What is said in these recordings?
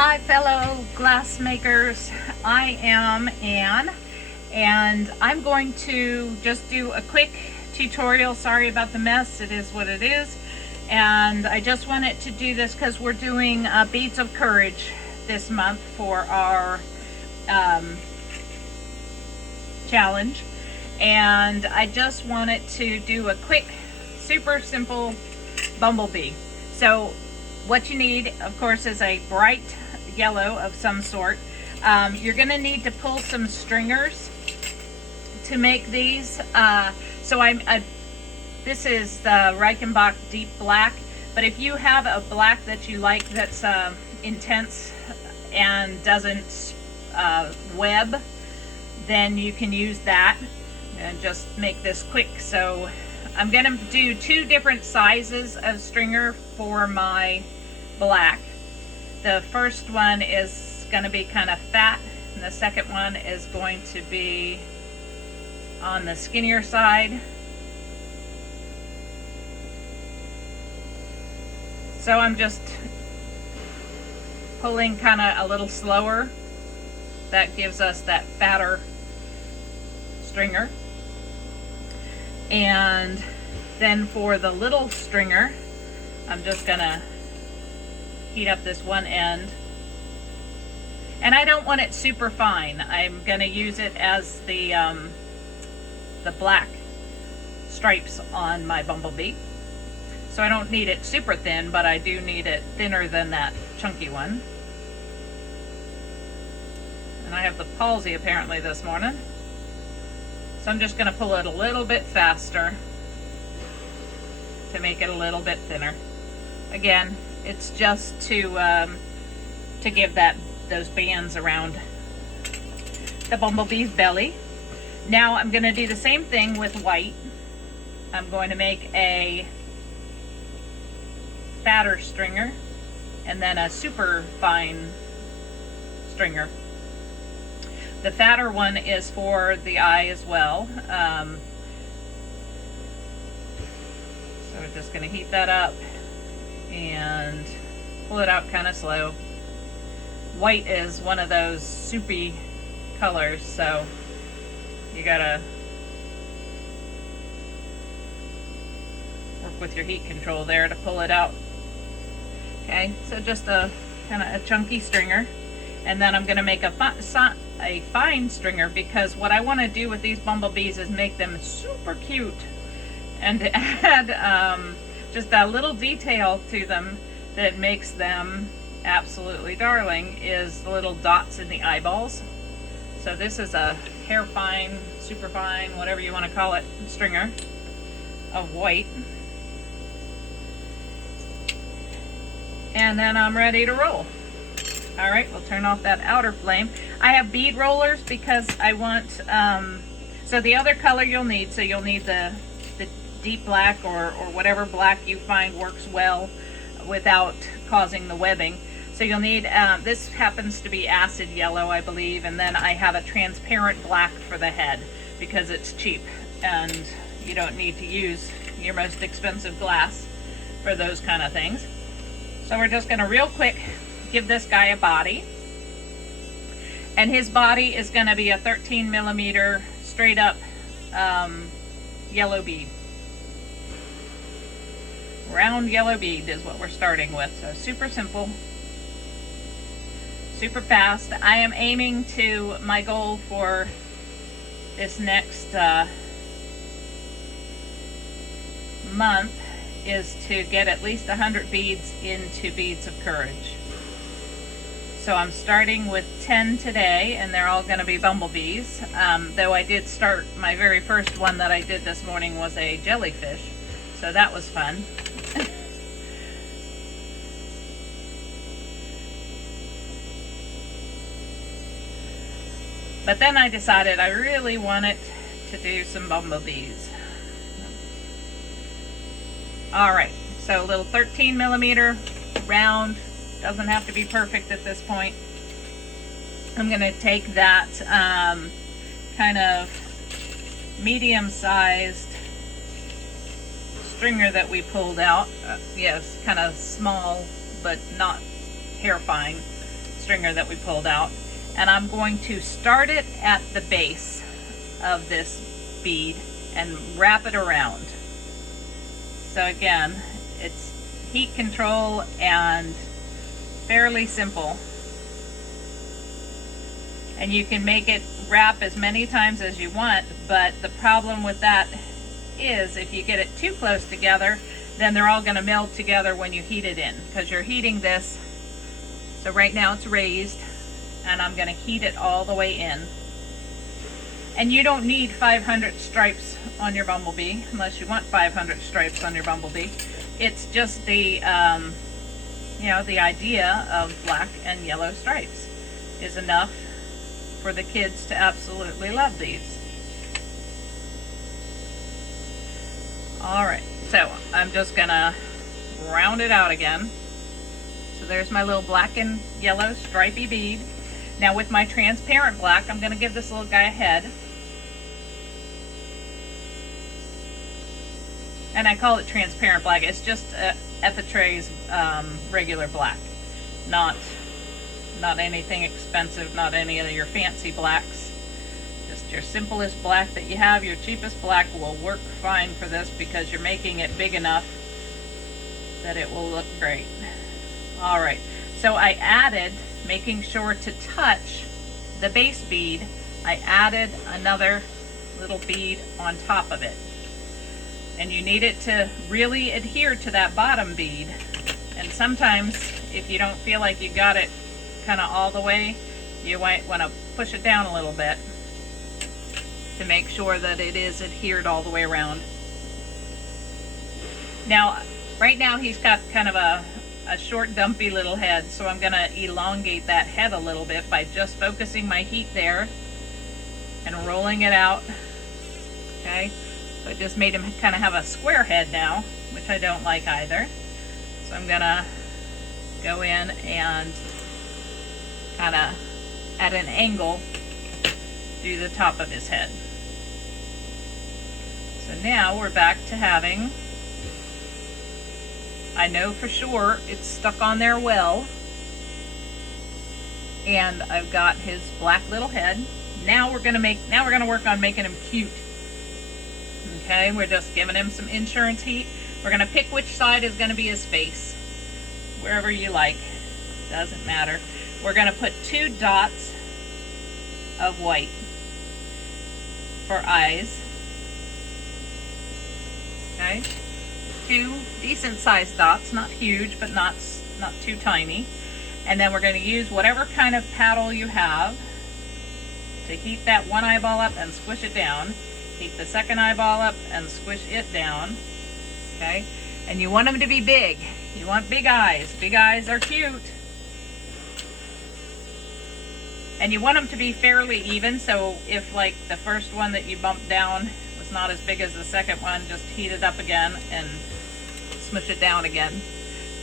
Hi fellow glass makers, I am Anne and I'm going to just do a quick tutorial. Sorry about the mess, it is what it is. And I just wanted to do this because we're doing Beads of Courage this month for our challenge. And I just wanted to do a quick, super simple bumblebee. So what you need, of course, is a bright yellow of some sort. You're going to need to pull some stringers to make these. This is the Reichenbach Deep Black, but if you have a black that you like that's intense and doesn't web, then you can use that and just make this quick. So I'm going to do two different sizes of stringer for my black. The first one is going to be kind of fat, and the second one is going to be on the skinnier side. So I'm just pulling kind of a little slower. That gives us that fatter stringer. And then for the little stringer, I'm just gonna heat up this one end. And I don't want it super fine. I'm gonna use it as the black stripes on my bumblebee. So I don't need it super thin, but I do need it thinner than that chunky one. And I have the palsy apparently this morning. So I'm just gonna pull it a little bit faster to make it a little bit thinner. Again, it's just to give those bands around the bumblebee's belly. Now I'm going to do the same thing with white. I'm going to make a fatter stringer and then a super fine stringer. The fatter one is for the eye as well. So we're just going to heat that up and pull it out kind of slow. White is one of those soupy colors, so you gotta work with your heat control there to pull it out. Okay, so just a kind of a chunky stringer, and then I'm gonna make a fine stringer, because what I want to do with these bumblebees is make them super cute and add just that little detail to them that makes them absolutely darling is the little dots in the eyeballs. So this is a hair fine, super fine, whatever you want to call it, stringer of white. And then I'm ready to roll. All right, we'll turn off that outer flame. I have bead rollers because I want, so the other color you'll need, so you'll need the deep black or whatever black you find works well without causing the webbing. So you'll need, this happens to be acid yellow, I believe, and then I have a transparent black for the head because it's cheap and you don't need to use your most expensive glass for those kind of things. So we're just going to real quick give this guy a body, and his body is going to be a 13 millimeter straight up yellow bead. Round yellow bead is what we're starting with. So super simple, super fast. I am aiming to, my goal for this next month is to get at least 100 beads into Beads of Courage. So I'm starting with 10 today, and they're all going to be bumblebees. Though I did start, my very first one that I did this morning was a jellyfish, so that was fun. But then I decided I really wanted to do some bumblebees. All right, so a little 13 millimeter round, doesn't have to be perfect at this point. I'm gonna take that kind of medium-sized stringer that we pulled out. Yes, kind of small, but not hair fine. stringer that we pulled out, and I'm going to start it at the base of this bead and wrap it around. So again, it's heat control and fairly simple. And you can make it wrap as many times as you want, but the problem with that is if you get it too close together, then they're all going to meld together when you heat it in, because you're heating this. So right now it's raised, and I'm going to heat it all the way in. And you don't need 500 stripes on your Bumblebee, unless you want 500 stripes on your Bumblebee. It's just the, the idea of black and yellow stripes is enough for the kids to absolutely love these. All right, so I'm just gonna round it out again. So there's my little black and yellow stripy bead. Now with my transparent black, I'm gonna give this little guy a head. And I call it transparent black. It's just Ephetre's regular black, not anything expensive, not any of your fancy blacks. Just your simplest black that you have. Your cheapest black will work fine for this because you're making it big enough that it will look great. All right, so I added, making sure to touch the base bead, I added another little bead on top of it. And you need it to really adhere to that bottom bead. And sometimes if you don't feel like you got it kind of all the way, you might want to push it down a little bit to make sure that it is adhered all the way around. Now, right now he's got kind of a short, dumpy little head, so I'm going to elongate that head a little bit by just focusing my heat there and rolling it out. Okay, so I just made him kind of have a square head now, which I don't like either. So I'm going to go in and kind of at an angle do the top of his head. So now we're back to having, I know for sure it's stuck on there well, and I've got his black little head. Now we're gonna work on making him cute. Okay, we're just giving him some insurance heat. We're gonna pick which side is gonna be his face, wherever you like, doesn't matter. We're gonna put 2 dots of white for eyes. Okay, 2 decent sized dots, not huge, but not too tiny. And then we're going to use whatever kind of paddle you have to heat that one eyeball up and squish it down. Heat the second eyeball up and squish it down. Okay, and you want them to be big. You want big eyes. Big eyes are cute. And you want them to be fairly even, so if like the first one that you bumped down was not as big as the second one, just heat it up again and smush it down again.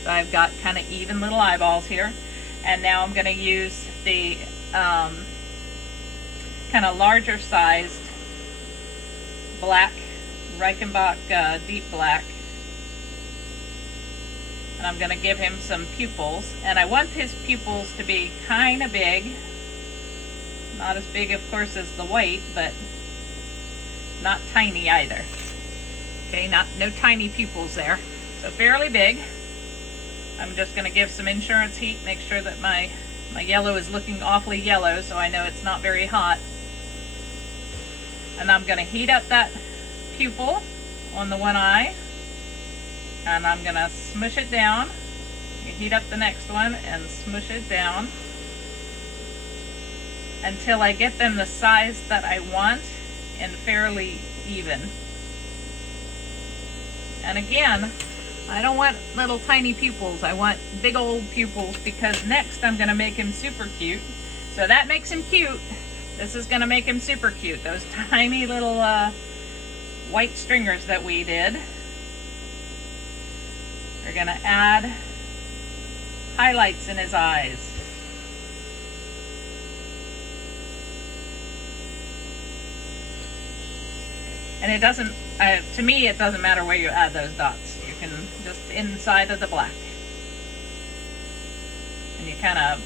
So I've got kind of even little eyeballs here. And now I'm going to use the kind of larger sized black, Reichenbach deep black. And I'm going to give him some pupils. And I want his pupils to be kind of big. Not as big, of course, as the white, but not tiny either. Okay, no tiny pupils there. So fairly big. I'm just going to give some insurance heat, make sure that my yellow is looking awfully yellow, so I know it's not very hot. And I'm going to heat up that pupil on the one eye, and I'm going to smush it down. Heat up the next one and smush it down until I get them the size that I want and fairly even. And again, I don't want little tiny pupils. I want big old pupils, because next I'm going to make him super cute. So that makes him cute. This is going to make him super cute. Those tiny little white stringers that we did. We're going to add highlights in his eyes. And it doesn't, to me, it doesn't matter where you add those dots. You can just inside of the black. And you kind of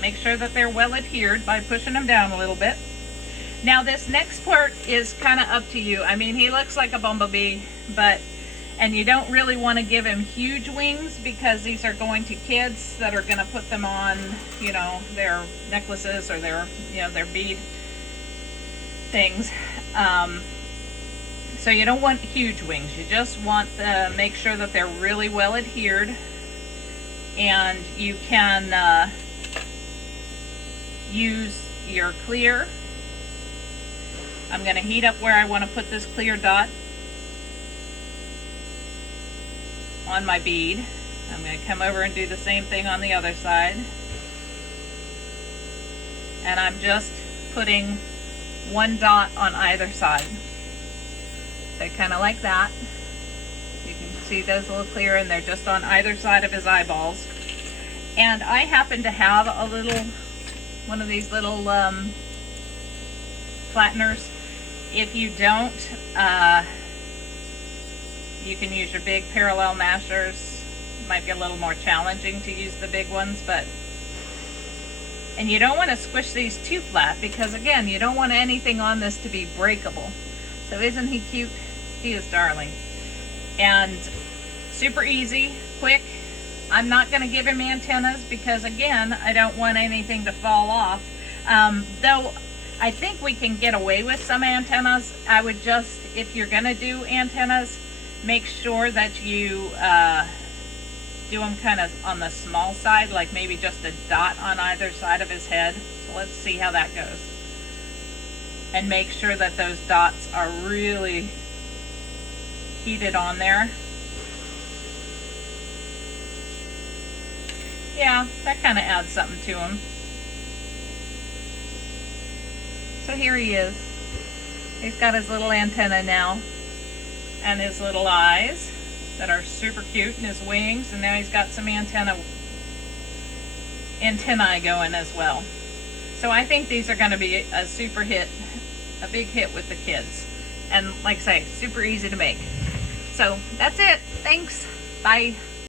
Make sure that they're well adhered by pushing them down a little bit. Now this next part is kind of up to you. I mean, he looks like a bumblebee, and you don't really want to give him huge wings because these are going to kids that are going to put them on, you know, their necklaces or their, you know, their bead things. So you don't want huge wings. You just want to make sure that they're really well adhered, and you can use your clear. I'm going to heat up where I want to put this clear dot on my bead. I'm going to come over and do the same thing on the other side. And I'm just putting one dot on either side. So kind of like that. You can see those a little clearer, and they're just on either side of his eyeballs. And I happen to have a little, one of these little flatteners. If you don't, you can use your big parallel mashers. It might be a little more challenging to use the big ones, and you don't want to squish these too flat because, again, you don't want anything on this to be breakable. So isn't he cute? He is darling. And super easy, quick. I'm not going to give him antennas because, again, I don't want anything to fall off. Though I think we can get away with some antennas. I would just, if you're going to do antennas, make sure that you do them kind of on the small side, like maybe just a dot on either side of his head. So let's see how that goes. And make sure that those dots are really heated on there. Yeah, that kind of adds something to him. So here he is. He's got his little antenna now, and his little eyes that are super cute, and his wings, and now he's got some antennae going as well. So I think these are going to be a super hit, a big hit with the kids. And like I say, super easy to make. So that's it. Thanks. Bye.